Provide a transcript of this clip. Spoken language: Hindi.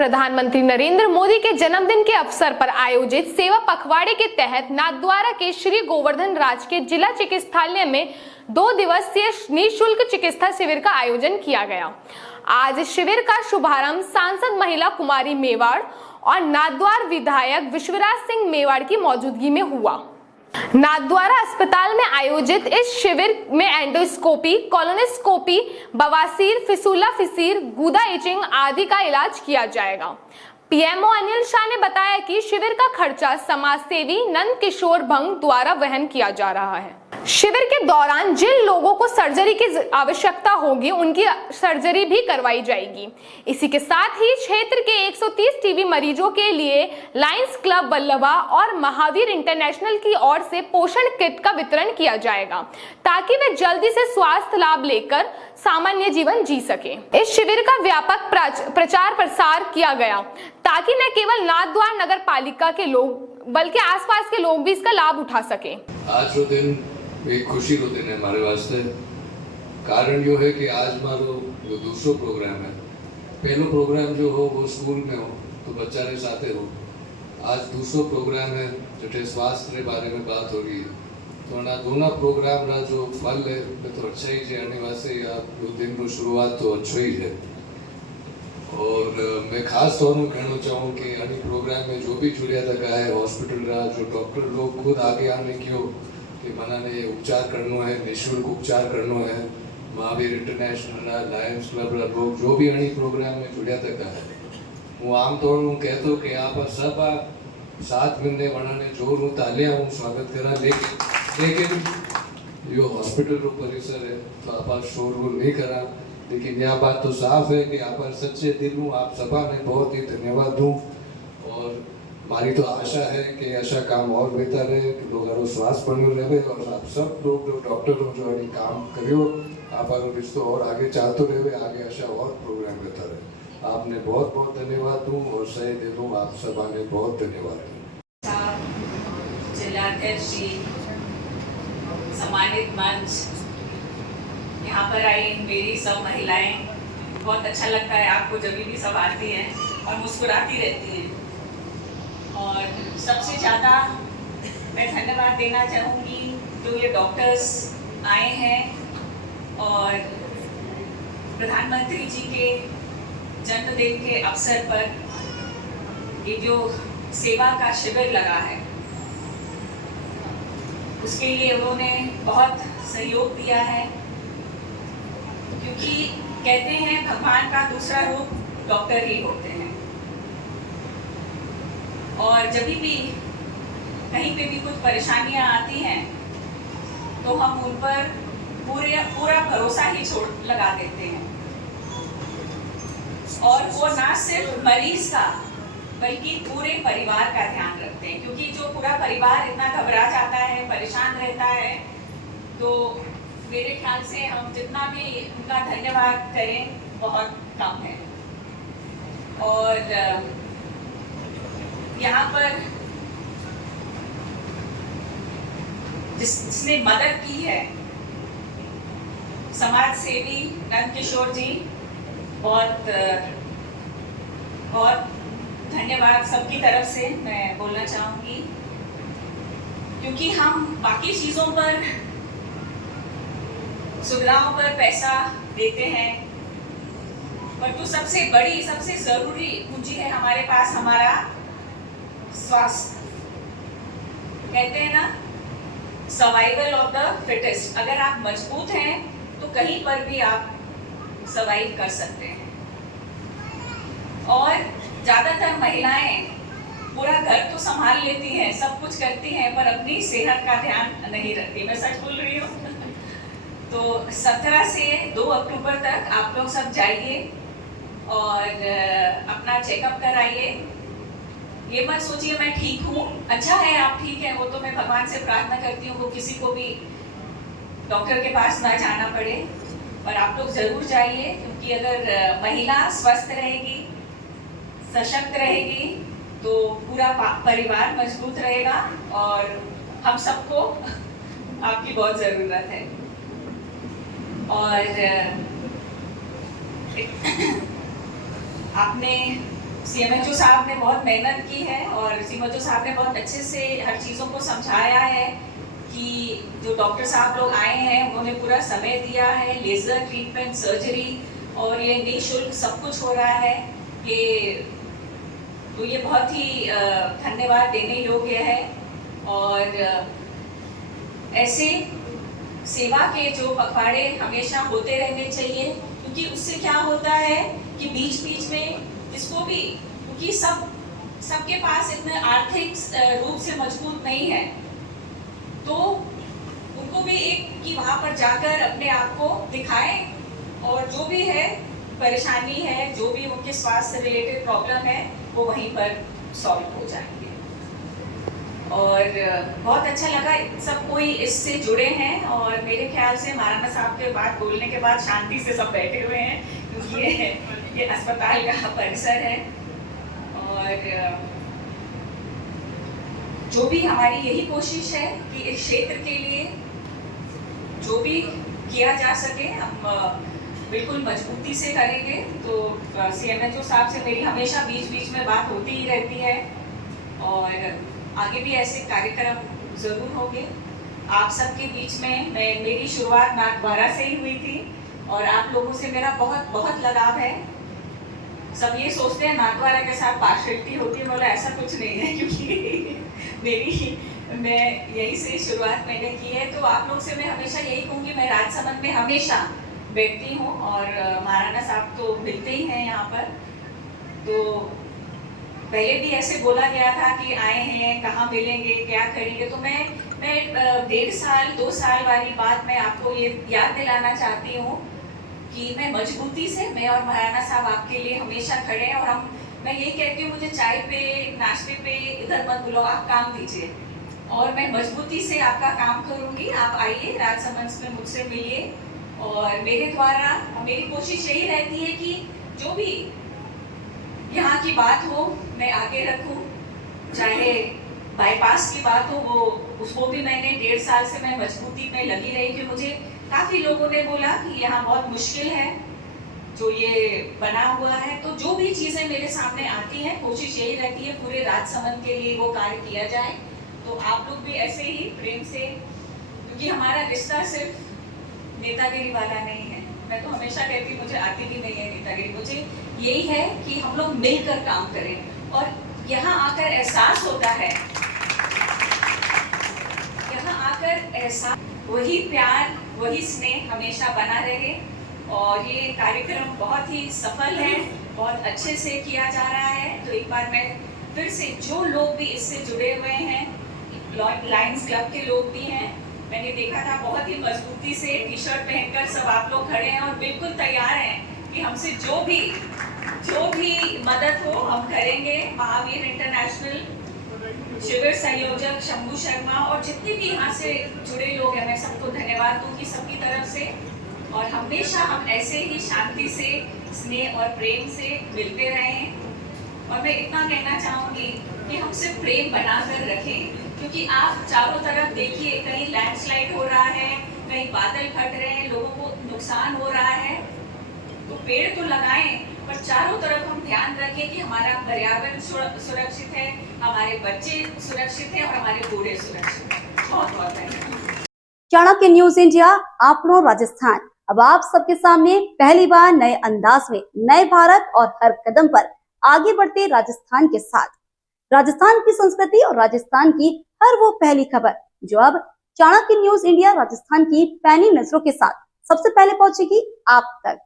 प्रधानमंत्री नरेंद्र मोदी के जन्मदिन के अवसर पर आयोजित सेवा पखवाड़े के तहत नाथद्वारा के श्री गोवर्धन राजकीय जिला चिकित्सालय में 2 दिवसीय निःशुल्क चिकित्सा शिविर का आयोजन किया गया। आज शिविर का शुभारंभ सांसद महिला कुमारी मेवाड़ और नाथद्वारा विधायक विश्वराज सिंह मेवाड़ की मौजूदगी में हुआ। नाथद्वारा अस्पताल में आयोजित इस शिविर में एंडोस्कोपी, कोलोनोस्कोपी, बवासीर, फिसूला फिसीर, गुदा इचिंग आदि का इलाज किया जाएगा। पीएमओ अनिल शाह ने बताया कि शिविर का खर्चा समाज सेवी नंद किशोर भंग द्वारा वहन किया जा रहा है। शिविर के दौरान जिन लोगों को सर्जरी की आवश्यकता होगी उनकी सर्जरी भी करवाई जाएगी। इसी के साथ ही क्षेत्र के 130 टीबी मरीजों के लिए लायंस क्लब बल्लभा और महावीर इंटरनेशनल की ओर से पोषण किट का वितरण किया जाएगा ताकि वे जल्दी से स्वास्थ्य लाभ लेकर सामान्य जीवन जी सके। इस शिविर का व्यापक प्रचार प्रसार किया गया ताकि न केवल नाथद्वारा नगर पालिका के लोग बल्कि आसपास के लोग भी इसका लाभ उठा सके। आज रो दिन एक खुशी रो दिन है हमारे वास्ते। कारण यो है कि आज हमारो जो दूसरो प्रोग्राम है, पहलो प्रोग्राम जो हो वो स्कूल में हो तो बच्चा रे साथे हो। आज दूसरो प्रोग्राम है जो स्वास्थ्य के बारे में बात हो रही है, तो ना दोनों प्रोग्राम रा जो फल है तो अच्छा ही है। आने वास्ते या दिन को शुरुआत तो अच्छो ही है। और मैं खास तौर पर कहना चाहूँ कि अन्य प्रोग्राम में जो भी जुड़िया तक है हॉस्पिटल रहा, जो डॉक्टर लोग खुद आगे आने क्यों कि मना ने उपचार करना है, निःशुल्क उपचार करना है। महावीर इंटरनेशनल रहा, लायंस क्लब रहा, लोग जो भी अन्य प्रोग्राम में जुड़िया तक है, वो आमतौर पर कहता हूँ कि यहाँ पर सब साथ मिलने बनाने जोर हूँ तालियां हूँ स्वागत करा। लेकिन जो हॉस्पिटल रो परिसर है तो आप शोर वोर नहीं करा। लेकिन यह बात तो साफ है कि आप सच्चे दिल हूँ आप सभा ने बहुत ही धन्यवाद दूँ। और हमारी तो आशा है कि ऐसा काम और बेहतर है कि लोग स्वास्थ्य बने रहे और आप सब लोग जो डॉक्टर हो जो काम करियो आप रिश्तों और आगे चाहते रहे, आगे ऐसा और प्रोग्राम रहता रहे। आपने बहुत बहुत धन्यवाद दूँ और सही दे दूँ आप सभा ने बहुत धन्यवाद दूँ। जिलाध्यक्ष जी, सम्मानित मंच, यहाँ पर आई मेरी सब महिलाएं, बहुत अच्छा लगता है आपको जब भी सब आती हैं और मुस्कुराती रहती हैं। और सबसे ज़्यादा मैं धन्यवाद देना चाहूँगी जो ये डॉक्टर्स आए हैं और प्रधानमंत्री जी के जन्मदिन के अवसर पर ये जो सेवा का शिविर लगा है उसके लिए उन्होंने बहुत सहयोग दिया है। क्योंकि कहते हैं भगवान का दूसरा रूप डॉक्टर ही होते हैं और जब भी कहीं पे भी कुछ परेशानियां आती हैं तो हम उन पर पूरा भरोसा ही लगा देते हैं। और वो ना सिर्फ मरीज का बल्कि पूरे परिवार का ध्यान रखते हैं, क्योंकि जो पूरा परिवार इतना घबरा जाता है, परेशान रहता है, तो मेरे ख्याल से हम जितना भी उनका धन्यवाद करें बहुत कम है। और यहाँ पर जिसने मदद की है समाज सेवी नंद किशोर जी, बहुत धन्यवाद सबकी तरफ से मैं बोलना चाहूँगी। क्योंकि हम बाकी चीज़ों पर, सुविधाओं पर पैसा देते हैं, पर जो सबसे बड़ी सबसे ज़रूरी पूंजी है हमारे पास हमारा स्वास्थ्य। कहते हैं ना, सर्वाइवल ऑफ द फिटेस्ट। अगर आप मजबूत हैं तो कहीं पर भी आप सर्वाइव कर सकते हैं। और ज़्यादातर महिलाएं पूरा घर तो संभाल लेती हैं, सब कुछ करती हैं, पर अपनी सेहत का ध्यान नहीं रखती। मैं सच बोल रही हूँ। तो 17 से 2 अक्टूबर तक आप लोग सब जाइए और अपना चेकअप कराइए। ये मत सोचिए मैं ठीक हूँ, अच्छा है आप ठीक हैं, वो तो मैं भगवान से प्रार्थना करती हूँ वो किसी को भी डॉक्टर के पास ना जाना पड़े, पर आप लोग ज़रूर जाइए। क्योंकि अगर महिला स्वस्थ रहेगी, सशक्त रहेगी, तो पूरा परिवार मजबूत रहेगा और हम सबको आपकी बहुत ज़रूरत है। और आपने सीएमएचओ साहब ने बहुत मेहनत की है और सीएमएचओ साहब ने बहुत अच्छे से हर चीज़ों को समझाया है कि जो डॉक्टर साहब लोग आए हैं उन्होंने पूरा समय दिया है, लेज़र ट्रीटमेंट, सर्जरी और ये निःशुल्क सब कुछ हो रहा है। तो ये बहुत ही धन्यवाद देने योग्य है। और ऐसे सेवा के जो पखवाड़े हमेशा होते रहने चाहिए, क्योंकि उससे क्या होता है कि बीच बीच में जिसको भी, क्योंकि सबके पास इतने आर्थिक रूप से मजबूत नहीं है, तो उनको भी एक कि वहाँ पर जाकर अपने आप को दिखाएं और जो भी है परेशानी है, जो भी उनके स्वास्थ्य से रिलेटेड प्रॉब्लम है वो वहीं पर सॉल्व हो जाएंगे। और बहुत अच्छा लगा सब कोई इससे जुड़े हैं और मेरे ख्याल से महाराणा साहब के बात बोलने के बाद शांति से सब बैठे हुए हैं, क्योंकि ये अस्पताल का परिसर है। और जो भी हमारी यही कोशिश है कि इस क्षेत्र के लिए जो भी किया जा सके हम बिल्कुल मजबूती से करेंगे। तो सीएमएचओ साहब से मेरी हमेशा बीच बीच में बात होती ही रहती है और आगे भी ऐसे कार्यक्रम ज़रूर होंगे। आप सबके बीच में मेरी शुरुआत नाथद्वारा से ही हुई थी और आप लोगों से मेरा बहुत बहुत लगाव है। सब ये सोचते हैं नाथद्वारा के साथ पार्शलिटी होती है, बोला ऐसा कुछ नहीं है, क्योंकि मैं यही से शुरुआत मैंने की है। तो आप लोग से मैं हमेशा यही कहूँगी, मैं राजसमंद में हमेशा बैठती हूँ और महाराणा साहब तो मिलते ही हैं यहाँ पर। तो पहले भी ऐसे बोला गया था कि आए हैं, कहाँ मिलेंगे, क्या करेंगे, तो मैं 1.5 साल 2 साल वाली बात मैं आपको ये याद दिलाना चाहती हूँ कि मैं मजबूती से, मैं और महाराणा साहब आपके लिए हमेशा खड़े हैं। और मैं ये कहती हूँ, मुझे चाय पे, नाश्ते पे इधर मत बुलाओ, आप काम दीजिए और मैं मजबूती से आपका काम करूँगी। आप आइए राजसमंद में मुझसे मिलिए और मेरे द्वारा मेरी कोशिश यही रहती है कि जो भी यहाँ की बात हो मैं आगे रखूँ, चाहे बाईपास की बात हो, वो उसको भी मैंने 1.5 साल से मैं मजबूती में लगी रही कि मुझे काफ़ी लोगों ने बोला कि यहाँ बहुत मुश्किल है जो ये बना हुआ है। तो जो भी चीज़ें मेरे सामने आती हैं कोशिश यही रहती है पूरे राजसमंद के लिए वो कार्य किया जाए। तो आप लोग भी ऐसे ही प्रेम से, क्योंकि हमारा रिश्ता सिर्फ नेतागिरी वाला नहीं है। मैं तो हमेशा कहती हूँ मुझे आती भी नहीं है नेतागिरी, मुझे यही है कि हम लोग मिलकर काम करें। और यहाँ आकर एहसास होता है, यहाँ आकर एहसास, वही प्यार वही स्नेह हमेशा बना रहे। और ये कार्यक्रम बहुत ही सफल है, बहुत अच्छे से किया जा रहा है। तो एक बार मैं फिर से जो लोग भी इससे जुड़े हुए हैं, लायंस क्लब के लोग भी हैं, मैंने देखा था बहुत ही मजबूती से टी शर्ट पहनकर सब आप लोग खड़े हैं और बिल्कुल तैयार हैं कि हमसे जो भी मदद हो हम करेंगे। महावीर इंटरनेशनल शिविर संयोजक शंभू शर्मा और जितने भी यहाँ से जुड़े लोग हैं, मैं सबको धन्यवाद दूंगी सबकी तरफ से। और हमेशा हम ऐसे ही शांति से, स्नेह और प्रेम से मिलते रहें। और मैं इतना कहना चाहूँगी कि हम सिर्फ प्रेम बनाकर रखें, क्योंकि आप चारों तरफ देखिए, कहीं लैंडस्लाइड हो रहा है, कहीं बादल फट रहे हैं, लोगों को नुकसान हो रहा है। तो पेड़ तो लगाएं, पर चारों तरफ हम ध्यान रखें कि हमारा पर्यावरण सुरक्षित है, हमारे बच्चे सुरक्षित हैं और हमारे बूढ़े सुरक्षित हैं। बहुत बहुत धन्यवाद। चाणक्य न्यूज इंडिया, आपनो राजस्थान अब आप सबके सामने पहली बार नए अंदाज में, नए भारत और हर कदम पर आगे बढ़ते राजस्थान के साथ, राजस्थान की संस्कृति और राजस्थान की हर वो पहली खबर जो अब चाणक्य न्यूज इंडिया राजस्थान की पैनी नजरों के साथ सबसे पहले पहुंचेगी आप तक।